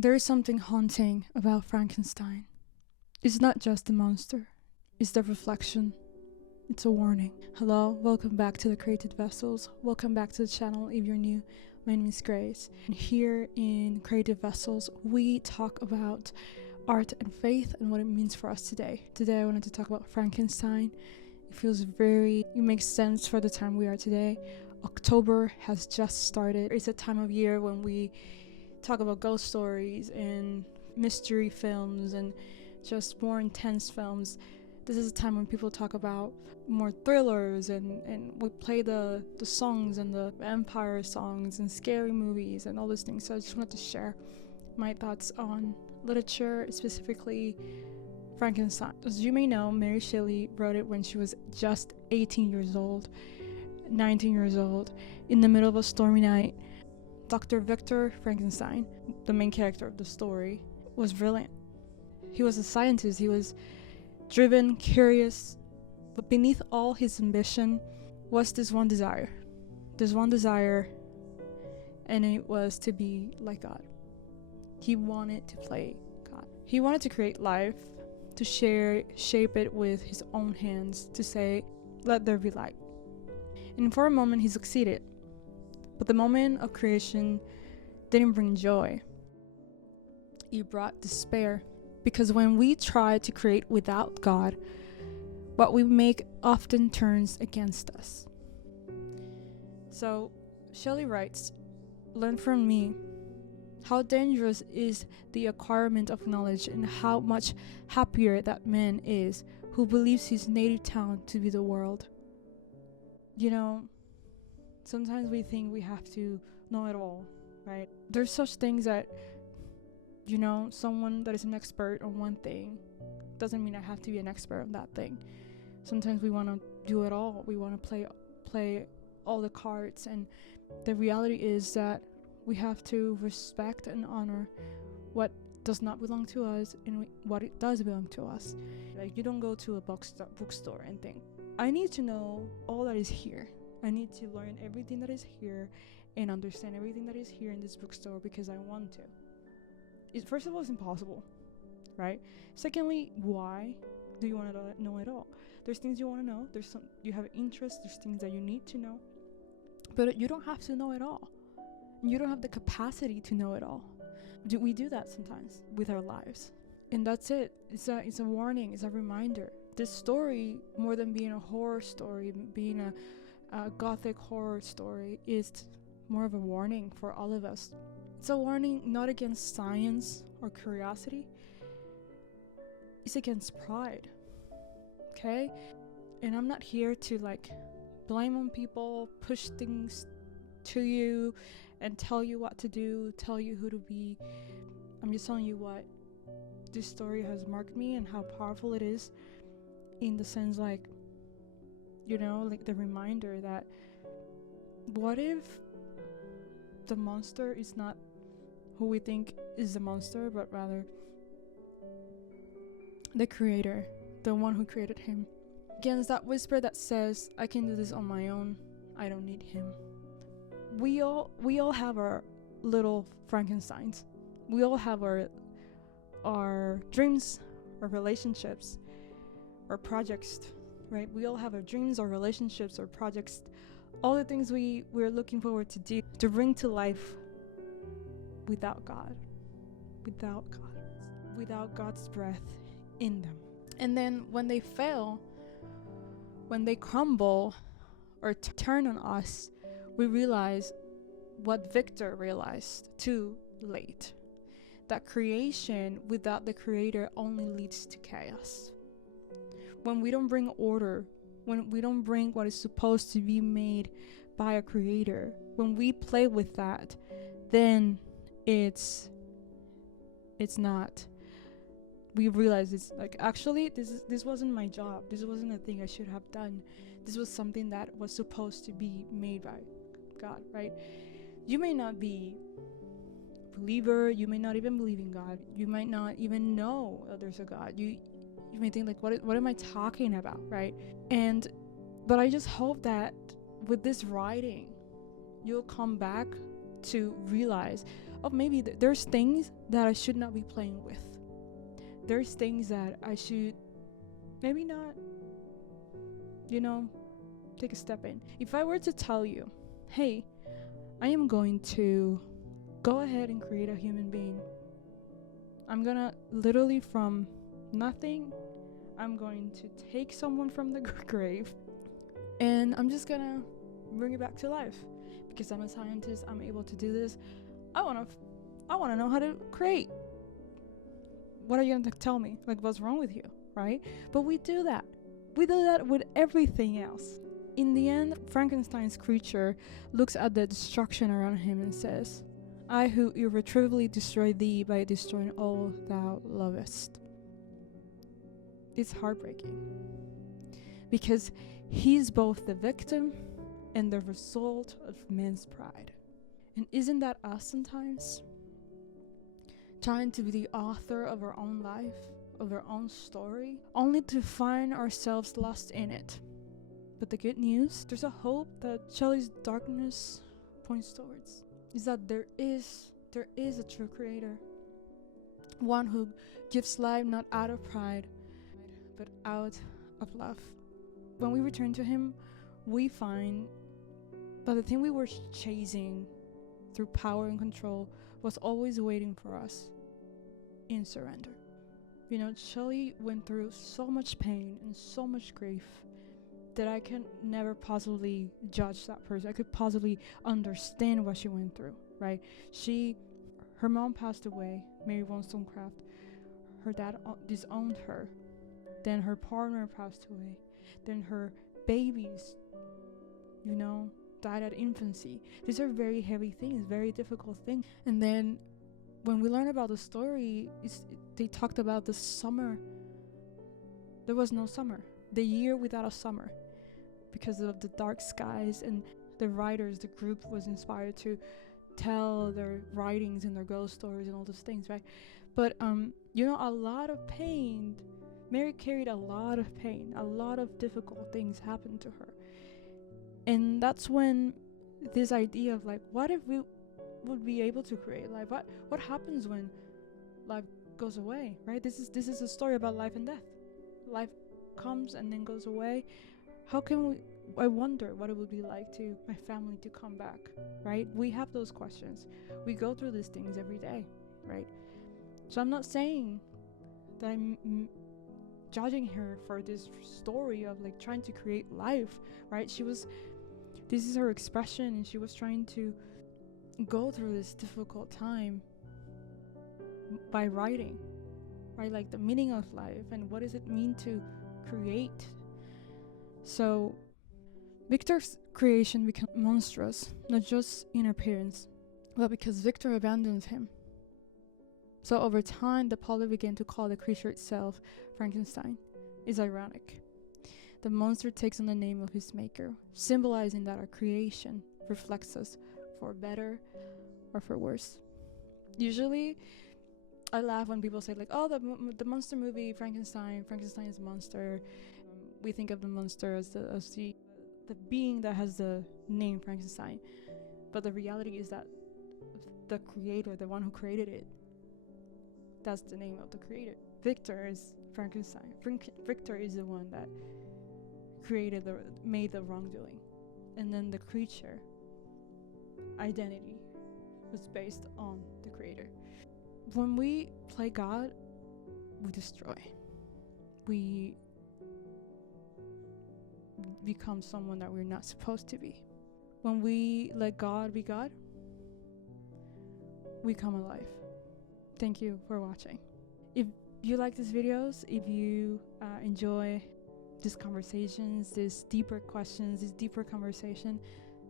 There is something haunting about Frankenstein. It's not just a monster, it's the reflection. It's a warning. Hello, welcome back to the Created Vessels. Welcome back to the channel if you're new. My name is Grace. And here in Creative Vessels, we talk about art and faith and what it means for us today. Today I wanted to talk about Frankenstein. It makes sense for the time we are today. October has just started. It's a time of year when we talk about ghost stories and mystery films and just more intense films. This is a time when people talk about more thrillers and we play the songs and the vampire songs and scary movies and all those things. So I just wanted to share my thoughts on literature, specifically Frankenstein. As you may know, Mary Shelley wrote it when she was just 18 years old, 19 years old, in the middle of a stormy night. Dr. Victor Frankenstein, the main character of the story, was brilliant. He was a scientist. He was driven, curious, but beneath all his ambition was this one desire, and it was to be like God. He wanted to play God. He wanted to create life, to shape it with his own hands, to say, let there be light. And for a moment he succeeded, but the moment of creation didn't bring joy. It brought despair. Because when we try to create without God, what we make often turns against us. So, Shelley writes, "Learn from me. How dangerous is the acquirement of knowledge, and how much happier that man is who believes his native town to be the world." You know, sometimes we think we have to know it all, right? There's such things that, someone that is an expert on one thing doesn't mean I have to be an expert on that thing. Sometimes we want to do it all. We want to play all the cards, and the reality is that we have to respect and honor what does not belong to us and what it does belong to us. Like, you don't go to a bookstore and think, I need to know all that is here. I need to learn everything that is here and understand everything that is here in this bookstore because I want to. First of all, it's impossible, right? Secondly, why do you want to know it all? There's things you want to know. You have interest. There's things that you need to know, but you don't have to know it all. You don't have the capacity to know it all. We do that sometimes with our lives, and that's it. It's a warning. It's a reminder. This story, more than being a horror story, being a Gothic horror story, is more of a warning for all of us. It's a warning not against science or curiosity. It's against pride. Okay? And I'm not here to blame on people, push things to you and tell you what to do, tell you who to be. I'm just telling you what this story has marked me and how powerful it is, in the sense the reminder that what if the monster is not who we think is the monster, but rather the creator, the one who created him. Against that whisper that says, I can do this on my own, I don't need him. We all have our little Frankensteins. We all have our dreams, our relationships, our projects, right? We all have our dreams, our relationships, our projects, all the things we're looking forward to do, to bring to life without God, without God's breath in them. And then when they fail, when they crumble or turn on us, we realize what Victor realized too late, that creation without the creator only leads to chaos. When we don't bring order, when we don't bring what is supposed to be made by a creator, when we play with that, then it's not. We realize it's actually this wasn't my job. This wasn't a thing I should have done. This was something that was supposed to be made by God, right? You may not be a believer. You may not even believe in God. You might not even know that there's a God. You may think what am I talking about, right? But I just hope that with this writing, you'll come back to realize, oh, maybe there's things that I should not be playing with. There's things that I should maybe not, take a step in. If I were to tell you, hey, I am going to go ahead and create a human being. I'm gonna literally from nothing, I'm going to take someone from the grave and I'm just gonna bring it back to life. Because I'm a scientist, I'm able to do this. I wanna know how to create. What are you gonna tell me? Like, what's wrong with you, right? But we do that. We do that with everything else. In the end, Frankenstein's creature looks at the destruction around him and says, I who irretrievably destroy thee by destroying all thou lovest. It's heartbreaking. Because he's both the victim and the result of man's pride. And isn't that us sometimes? Trying to be the author of our own life, of our own story, only to find ourselves lost in it. But the good news, there's a hope that Shelley's darkness points towards, is that there is a true creator. One who gives life not out of pride, but out of love. When we return to him, we find that the thing we were chasing through power and control was always waiting for us in surrender. Shelley went through so much pain and so much grief that I can never possibly judge that person. I could possibly understand what she went through, right? Her mom passed away, Mary Wollstonecraft. Her dad disowned her. Then her partner passed away. Then her babies, died at infancy. These are very heavy things, very difficult things. And then when we learn about the story, they talked about the summer. There was no summer. The year without a summer. Because of the dark skies, and the writers, the group was inspired to tell their writings and their ghost stories and all those things, right? But a lot of pain. Mary carried a lot of pain. A lot of difficult things happened to her. And that's when this idea of like, what if we would be able to create life? What happens when life goes away, right? This is a story about life and death. Life comes and then goes away. How can I wonder what it would be like to my family to come back, right? We have those questions. We go through these things every day, right? So I'm not saying that I'm judging her for this story of like trying to create life, right? This is her expression, and she was trying to go through this difficult time by writing, right? Like the meaning of life and what does it mean to create. So Victor's creation became monstrous, not just in appearance, but because Victor abandons him. So over time, the public began to call the creature itself Frankenstein. It's ironic. The monster takes on the name of his maker, symbolizing that our creation reflects us for better or for worse. Usually, I laugh when people say like, oh, the monster movie, Frankenstein is a monster. We think of the monster as the being that has the name Frankenstein. But the reality is that the creator, the one who created it, that's the name of the creator. Victor is Frankenstein. Victor is the one that made the wrongdoing. And then the creature identity was based on the creator. When we play God, we destroy. We become someone that we're not supposed to be. When we let God be God, we come alive. Thank you for watching. If you like these videos, if you enjoy these conversations, these deeper questions, this deeper conversation,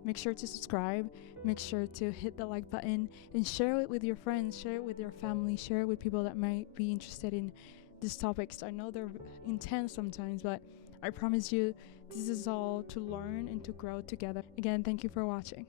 make sure to subscribe, make sure to hit the like button, and share it with your friends, share it with your family, share it with people that might be interested in these topics. I know they're intense sometimes, but I promise you this is all to learn and to grow together. Again, thank you for watching.